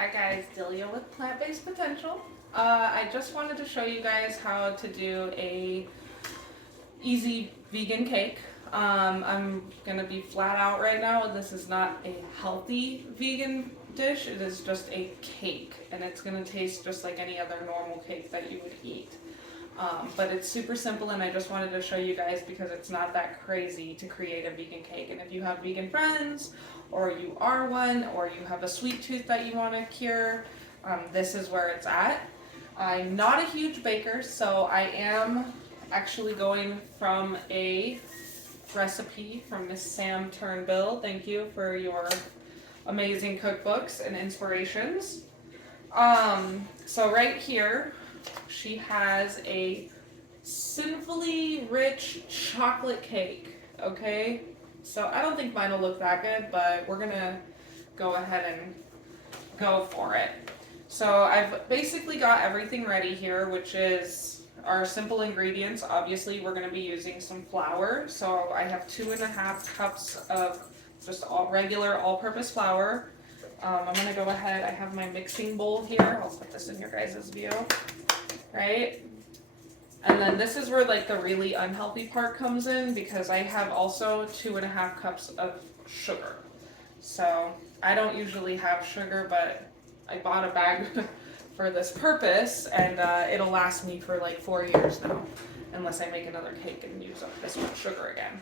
Hi guys, Delia with Plant-Based Potential. I just wanted to show you guys how to do a easy vegan cake. I'm gonna be flat out right now. This is not a healthy vegan dish. It is just a cake, and it's gonna taste just like any other normal cake that you would eat. But it's super simple, and I just wanted to show you guys because it's not that crazy to create a vegan cake. And if you have vegan friends, or you are one, or you have a sweet tooth that you want to cure, this is where it's at. I'm not a huge baker, so I am actually going from a recipe from Miss Sam Turnbill. Thank you for your amazing cookbooks and inspirations. So right here, she has a sinfully rich chocolate cake, okay? So I don't think mine will look that good, but we're gonna go ahead and go for it. So I've basically got everything ready here, which is our simple ingredients. Obviously, we're gonna be using some flour. So I have 2.5 cups of just regular all-purpose flour. I'm gonna go ahead, I have my mixing bowl here. I'll put this in your guys' view, right? And then this is where like the really unhealthy part comes in, because I have also 2.5 cups of sugar. So I don't usually have sugar, but I bought a bag for this purpose, and it'll last me for like 4 years now, unless I make another cake and use up this much sugar again.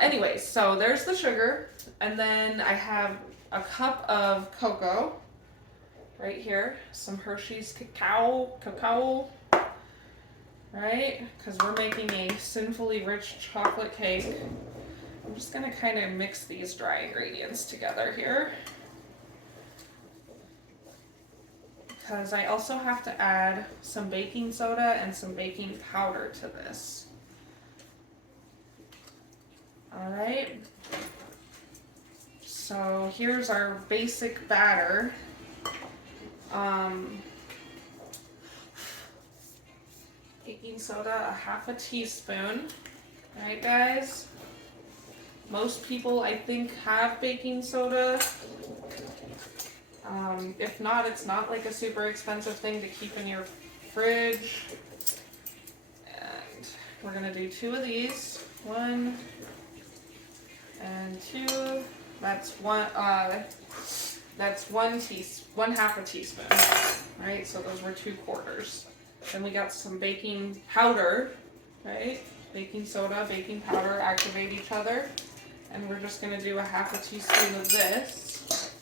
Anyways, so there's the sugar, and then I have a cup of cocoa right here, some Hershey's cacao, right? Because we're making a sinfully rich chocolate cake. I'm just gonna kind of mix these dry ingredients together here, because I also have to add some baking soda and some baking powder to this. All right. So here's our basic batter. Baking soda, 1/2 teaspoon. All right, guys. Most people, I think, have baking soda. If not, it's not like a super expensive thing to keep in your fridge. And we're gonna do 2 of these. 1 and 2. That's one. That's 1/2 teaspoon. Right. So those were 2/4. Then we got some baking powder, right? Baking soda, baking powder activate each other. And we're just gonna do 1/2 teaspoon of this.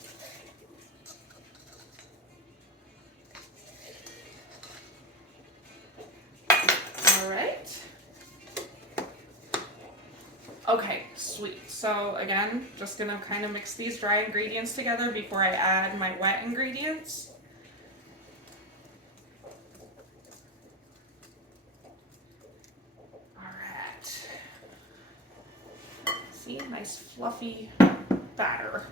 All right. Okay, sweet. So again, just gonna kind of mix these dry ingredients together before I add my wet ingredients. Nice fluffy batter.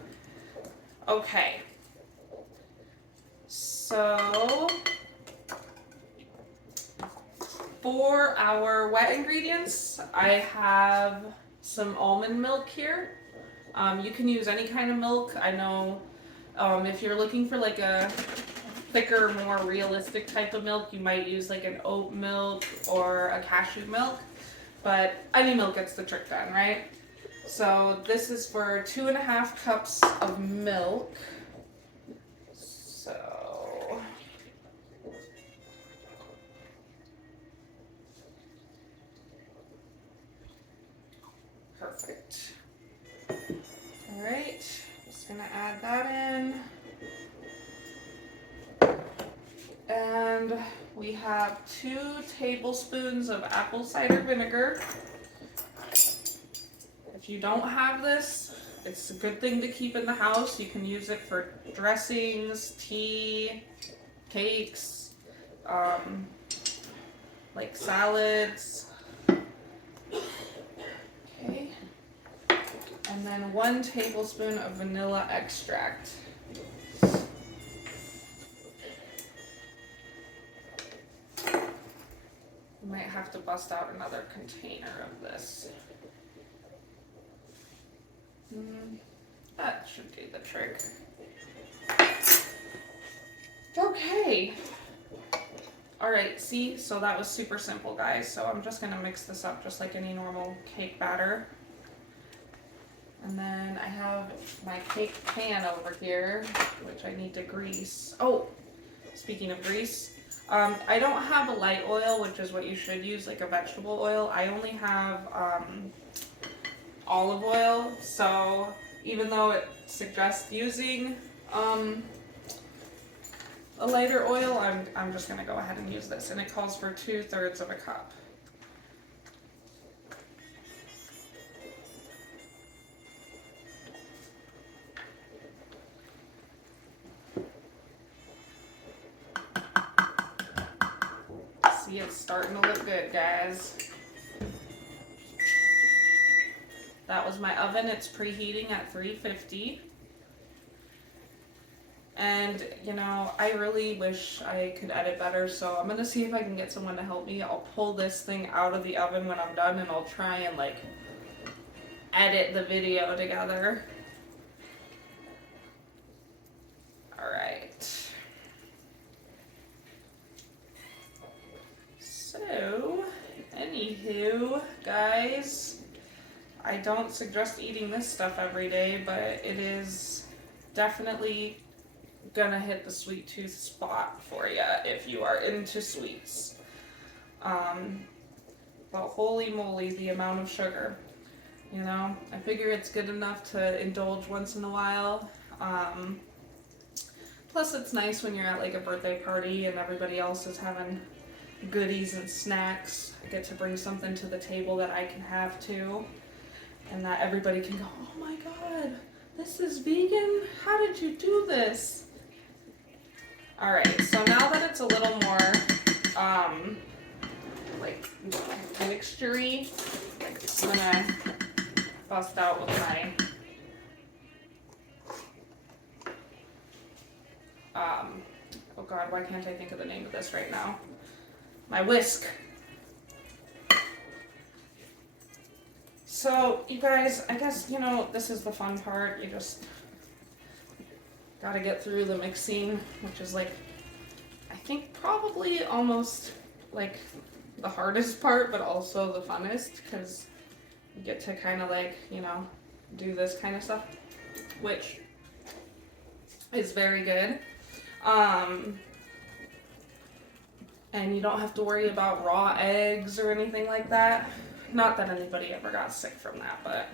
Okay. So for our wet ingredients, I have some almond milk here. You can use any kind of milk. I know if you're looking for like a thicker, more realistic type of milk, you might use like an oat milk or a cashew milk, but any milk gets the trick done, right? So this is for 2.5 cups of milk. So perfect. All right, just gonna add that in. And we have 2 tablespoons of apple cider vinegar. If you don't have this, it's a good thing to keep in the house. You can use it for dressings, tea, cakes, like salads. Okay. And then 1 tablespoon of vanilla extract. You might have to bust out another container of this. That should do the trick. All right, see, so that was super simple, guys. So I'm just gonna mix this up just like any normal cake batter. And then I have my cake pan over here, which I need to grease. Oh, speaking of grease, I don't have a light oil, which is what you should use, like a vegetable oil. I only have olive oil, so even though it suggests using a lighter oil, I'm just gonna go ahead and use this, and it calls for 2/3 of a cup. See, it's starting to look good, guys. That was my oven. It's preheating at 350. And, you know, I really wish I could edit better, so I'm gonna see if I can get someone to help me. I'll pull this thing out of the oven when I'm done, and I'll try and, like, edit the video together. Alright. So, anywho, guys, I don't suggest eating this stuff every day, but it is definitely gonna hit the sweet tooth spot for you if you are into sweets. But holy moly, the amount of sugar. You know, I figure it's good enough to indulge once in a while. Plus it's nice when you're at like a birthday party and everybody else is having goodies and snacks. I get to bring something to the table that I can have too, and that everybody can go, oh my god, this is vegan? How did you do this? Alright, so now that it's a little more like mixture-y, I'm gonna bust out with my oh god, why can't I think of the name of this right now? My whisk. So, you guys, I guess, you know, this is the fun part. You just gotta get through the mixing, which is like, I think probably almost like the hardest part, but also the funnest, because you get to kind of like, you know, do this kind of stuff, which is very good. And you don't have to worry about raw eggs or anything like that. Not that anybody ever got sick from that, but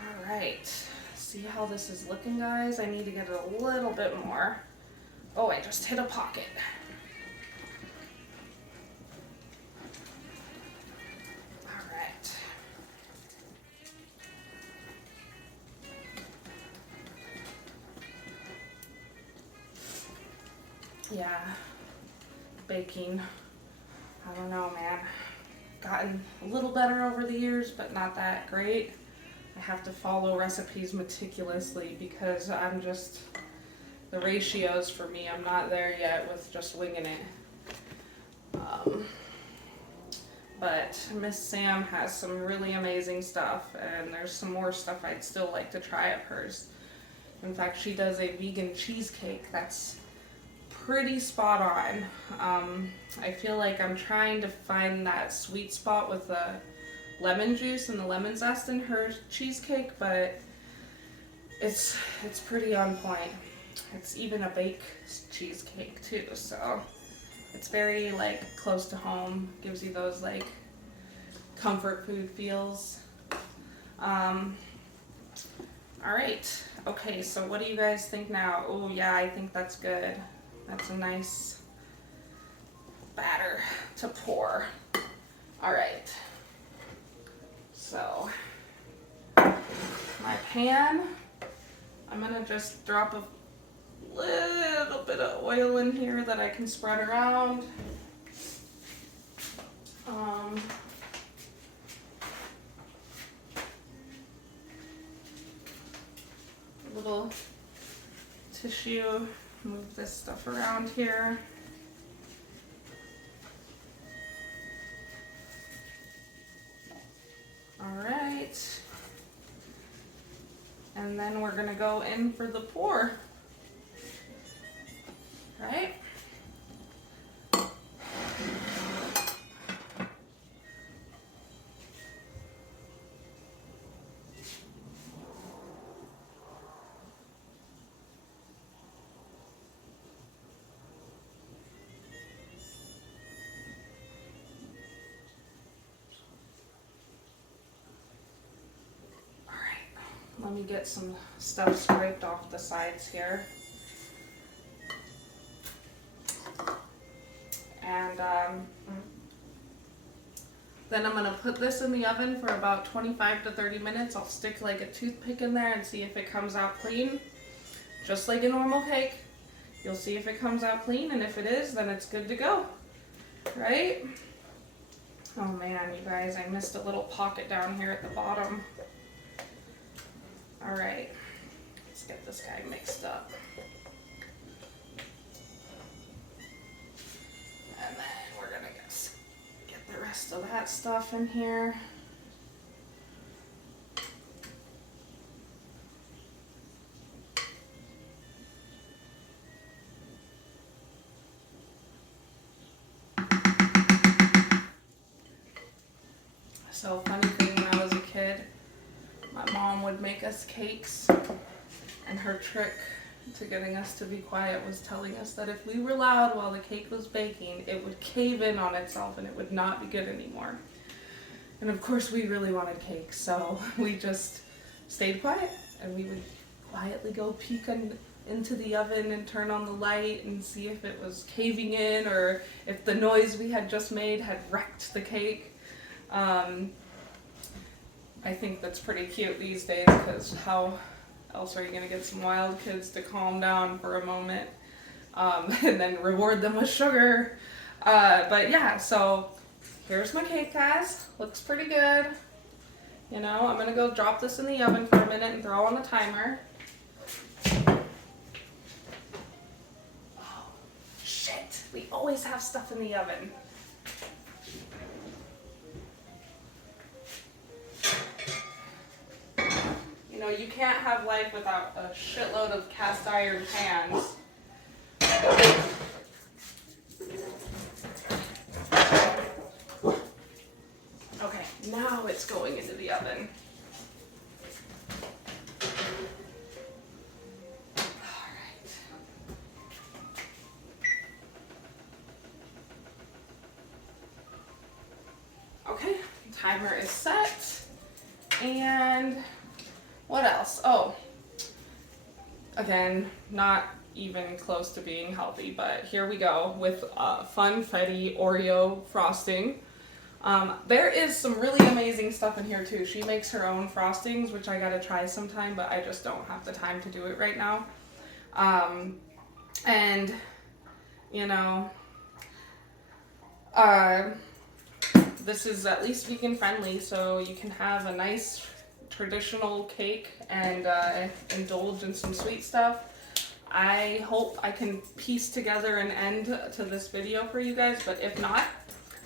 alright, see how this is looking, guys? I need to get it a little bit more. Oh, I just hit a pocket. Alright. Yeah, baking, I don't know, man. Gotten a little better over the years, but not that great. I have to follow recipes meticulously because I'm just, the ratios for me, I'm not there yet with just winging it. But Miss Sam has some really amazing stuff, and there's some more stuff I'd still like to try of hers. In fact, she does a vegan cheesecake that's pretty spot on. I feel like I'm trying to find that sweet spot with the lemon juice and the lemon zest in her cheesecake, but it's pretty on point. It's even a baked cheesecake too, so it's very like close to home, gives you those like comfort food feels. Alright, okay, so what do you guys think now? Oh yeah, I think that's good. That's a nice batter to pour. Alright, so my pan, I'm gonna just drop a little bit of oil in here that I can spread around. A little tissue, move this stuff around here. Alright, and then we're gonna go in for the pour. right? Let me get some stuff scraped off the sides here. And then I'm gonna put this in the oven for about 25 to 30 minutes. I'll stick like a toothpick in there and see if it comes out clean. Just like a normal cake. You'll see if it comes out clean, and if it is, then it's good to go, right? Oh man, you guys, I missed a little pocket down here at the bottom. All right, let's get this guy mixed up. And then we're gonna get the rest of that stuff in here. So funny thing, when I was a kid, my mom would make us cakes, and her trick to getting us to be quiet was telling us that if we were loud while the cake was baking, it would cave in on itself and it would not be good anymore. And of course we really wanted cake, so we just stayed quiet, and we would quietly go peek into the oven and turn on the light and see if it was caving in or if the noise we had just made had wrecked the cake. I think that's pretty cute these days, because how else are you going to get some wild kids to calm down for a moment and then reward them with sugar? But yeah, so here's my cake, guys. Looks pretty good. You know, I'm going to go drop this in the oven for a minute and throw on the timer. Oh, shit. We always have stuff in the oven. You know, you can't have life without a shitload of cast iron pans. Okay, now it's going into the oven. Alright. Okay, timer is set. And what else? Oh, again, not even close to being healthy, but here we go with Funfetti Oreo frosting. There is some really amazing stuff in here too. She makes her own frostings, which I gotta try sometime, but I just don't have the time to do it right now. And, you know, this is at least vegan friendly, so you can have a nice traditional cake and indulge in some sweet stuff. I hope I can piece together an end to this video for you guys, but if not,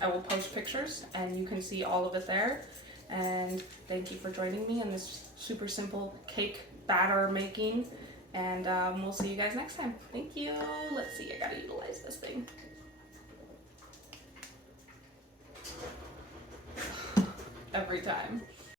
I will post pictures and you can see all of it there. And thank you for joining me in this super simple cake batter making, and we'll see you guys next time. Thank you. Let's see, I gotta utilize this thing. Every time.